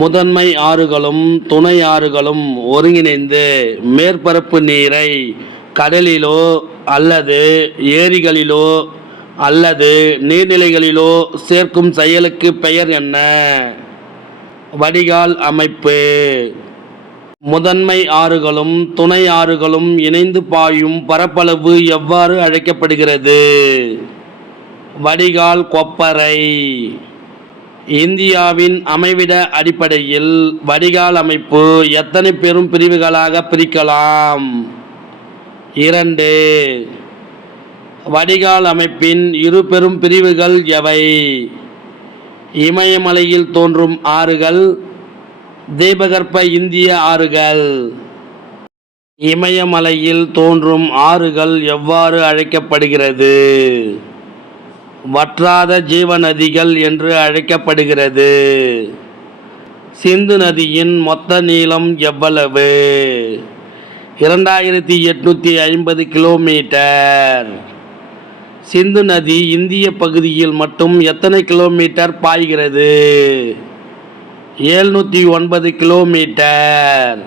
முதன்மை ஆறுகளும் துணை ஆறுகளும் ஒருங்கிணைந்து மேற்பரப்பு நீரை கடலிலோ அல்லது ஏரிகளிலோ அல்லது நீர்நிலைகளிலோ சேர்க்கும் செயலுக்கு பெயர் என்ன? வடிகால் அமைப்பு. முதன்மை ஆறுகளும் துணை ஆறுகளும் இணைந்து பாயும் பரப்பளவு எவ்வாறு அழைக்கப்படுகிறது? வடிகால் கொப்பரை. இந்தியாவின் அமைவிட அடிப்படையில் வடிகால் அமைப்பு எத்தனை பெரும் பிரிவுகளாக பிரிக்கலாம்? 2. வடிகால் அமைப்பின் இரு பெரும் பிரிவுகள் எவை? இமயமலையில் தோன்றும் ஆறுகள், தீபகற்ப இந்திய ஆறுகள். இமயமலையில் தோன்றும் ஆறுகள் எவ்வாறு அழைக்கப்படுகிறது? வற்றாத ஜீவநதிகள் என்று அழைக்கப்படுகிறது. சிந்து நதியின் மொத்த நீளம் எவ்வளவு? 2850 கிலோமீட்டர். சிந்து நதி இந்திய பகுதியில் மட்டும் எத்தனை கிலோமீட்டர் பாய்கிறது? 709 கிலோமீட்டர்.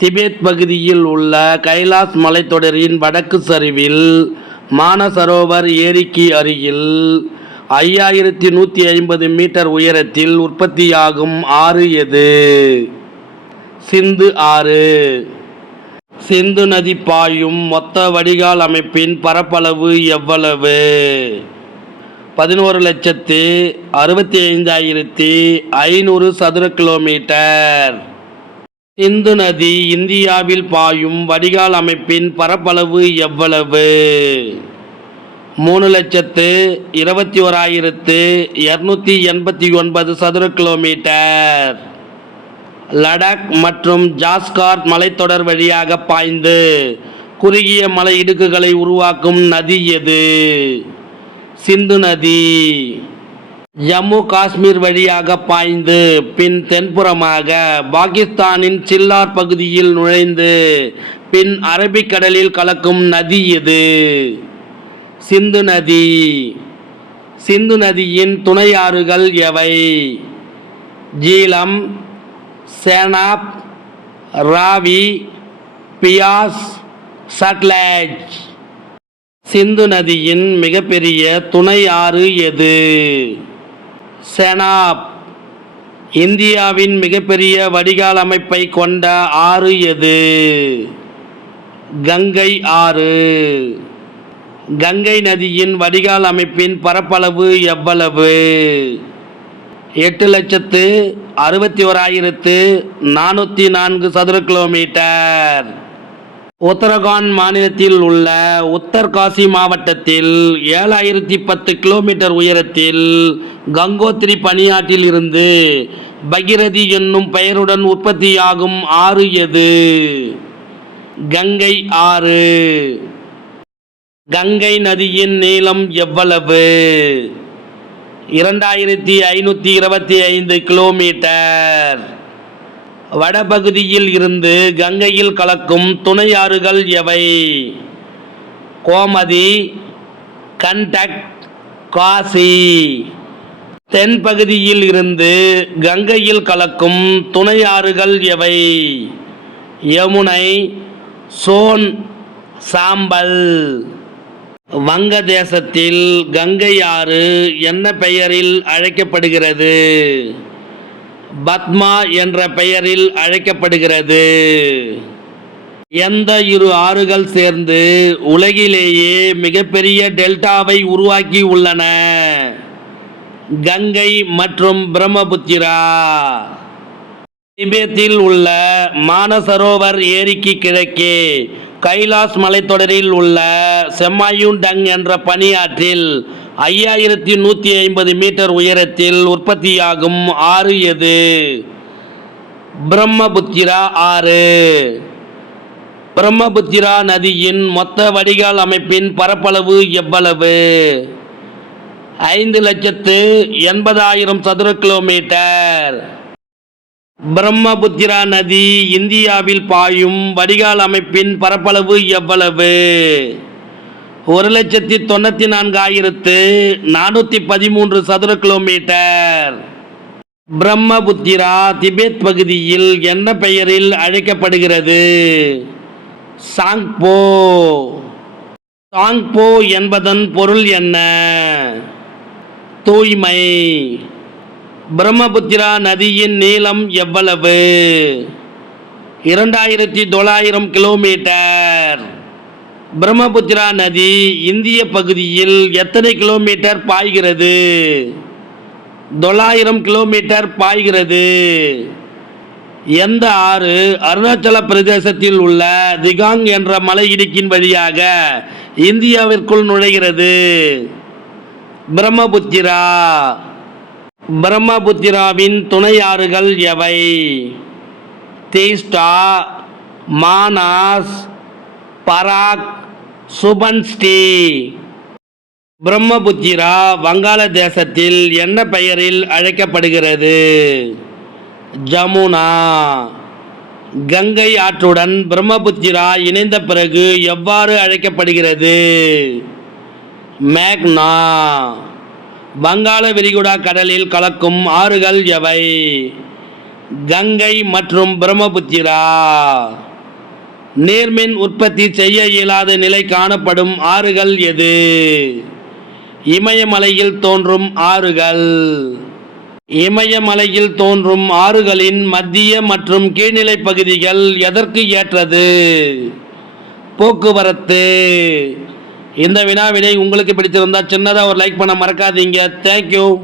திபெத் பகுதியில் உள்ள கைலாஸ் மலைத்தொடரின் வடக்கு சரிவில் மானசரோவர் ஏரிக்கு அருகில் 5150 மீட்டர் உயரத்தில் உற்பத்தியாகும் ஆறு எது? சிந்து ஆறு. சிந்து நதி பாயும் மொத்த வடிகால் அமைப்பின் பரப்பளவு எவ்வளவு? 11,65,500 சதுர கிலோமீட்டர். சிந்து நதி இந்தியாவில் பாயும் வடிகால் அமைப்பின் பரப்பளவு எவ்வளவு? 3,21,289 சதுர கிலோமீட்டர். லடாக் மற்றும் ஜாஸ்கார் மலைத்தொடர் வழியாக பாய்ந்து குறுகிய மலை இடுக்குகளை உருவாக்கும் நதி எது? சிந்து நதி. ஜம்மு காஷ்மீர் வழியாக பாய்ந்து பின் தென்புறமாக பாகிஸ்தானின் சில்லார் பகுதியில் நுழைந்து பின் அரபிக்கடலில் கலக்கும் நதி எது? சிந்து நதி. சிந்து நதியின் துணை ஆறுகள் எவை? ஜீலம், சேனாப், ராவி, பியாஸ், சட்லஜ். சிந்து நதியின் மிகப்பெரிய துணை ஆறு எது? செனாப். இந்தியாவின் மிகப்பெரிய வடிகால் அமைப்பை கொண்ட ஆறு எது? கங்கை ஆறு. கங்கை நதியின் வடிகால் அமைப்பின் பரப்பளவு எவ்வளவு? 8,61,404 சதுர கிலோமீட்டர். உத்தரகாண்ட் மாநிலத்தில் உள்ள உத்தர்காசி மாவட்டத்தில் 7,010 கிலோமீட்டர் உயரத்தில் கங்கோத்ரி பனியாற்றில் இருந்து பகிரதி என்னும் பெயருடன் உற்பத்தியாகும் ஆறு எது? கங்கை ஆறு. கங்கை நதியின் நீளம் எவ்வளவு? 2,525 கிலோமீட்டர். வடபகுதியில் இருந்து கங்கையில் கலக்கும் துணை ஆறுகள் எவை? கோமதி, கண்டக், காசி. தென்பகுதியில் இருந்து கங்கையில் கலக்கும் துணை ஆறுகள் எவை? யமுனை, சோன், சாம்பல். வங்கதேசத்தில் கங்கை ஆறு என்ன பெயரில் அழைக்கப்படுகிறது? பத்மா என்ற பெயரில் அழைக்கப்படுகிறது. எந்த இரு ஆறுகள் சேர்ந்து உலகிலேயே மிகப்பெரிய டெல்டாவை உருவாக்கி உள்ளன? கங்கை மற்றும் பிரம்மபுத்திரா. திபெத்தில் உள்ள மானசரோவர் ஏரிக்கு கிழக்கே கைலாஸ் மலைத்தொடரில் உள்ள செம்மாயுண்டங் என்ற பனியாற்றில் 5,150 மீட்டர் உயரத்தில் உற்பத்தியாகும் ஆறு எது? பிரம்மபுத்திரா ஆறு. பிரம்மபுத்திரா நதியின் மொத்த வடிகால் அமைப்பின் பரப்பளவு எவ்வளவு? 5,80,000 சதுர கிலோமீட்டர். பிரம்மபுத்திரா நதி இந்தியாவில் பாயும் வடிகால் அமைப்பின் பரப்பளவு எவ்வளவு? 1,94,413 சதுர கிலோமீட்டர். பிரம்மபுத்திரா திபெத் பகுதியில் என்ன பெயரில் அழைக்கப்படுகிறது? சாங்போ. சாங்போ என்பதன் பொருள் என்ன? தூய்மை. பிரம்மபுத்திரா நதியின் நீளம் எவ்வளவு? 2900 கிலோமீட்டர். பிரம்மபுத்திரா நதி இந்திய பகுதியில் எத்தனை கிலோமீட்டர் பாய்கிறது? 900 கிலோமீட்டர் பாய்கிறது. எந்த ஆறு அருணாச்சல பிரதேசத்தில் உள்ள திகாங் என்ற மலை இடுக்கின் வழியாக இந்தியாவிற்குள் நுழைகிறது? பிரம்மபுத்திரா. பிரம்மபுத்திராவின் துணை ஆறுகள் எவை? தீஸ்டா, மானாஸ், பராக், சுபன்ஸ்ரீ. பிரம்மபுத்திரா வங்காளதேசத்தில் என்ன பெயரில் அழைக்கப்படுகிறது? ஜமுனா. கங்கை ஆற்றுடன் பிரம்மபுத்திரா இணைந்த பிறகு எவ்வாறு அழைக்கப்படுகிறது? மேக்னா. வங்காள விரிகுடா கடலில் கலக்கும் ஆறுகள் எவை? கங்கை மற்றும் பிரம்மபுத்திரா. நீர்மின் உற்பத்தி செய்ய இயலாத நிலை காணப்படும் ஆறுகள் எது? இமயமலையில் தோன்றும் ஆறுகள். இமயமலையில் தோன்றும் ஆறுகளின் மத்திய மற்றும் கீழ்நிலை பகுதிகள் எதற்கு ஏற்றது? போக்குவரத்து. இந்த வினாவினை உங்களுக்கு பிடிச்சிருந்தா சின்னதாக ஒரு லைக் பண்ண மறக்காதீங்க. தேங்க்யூ.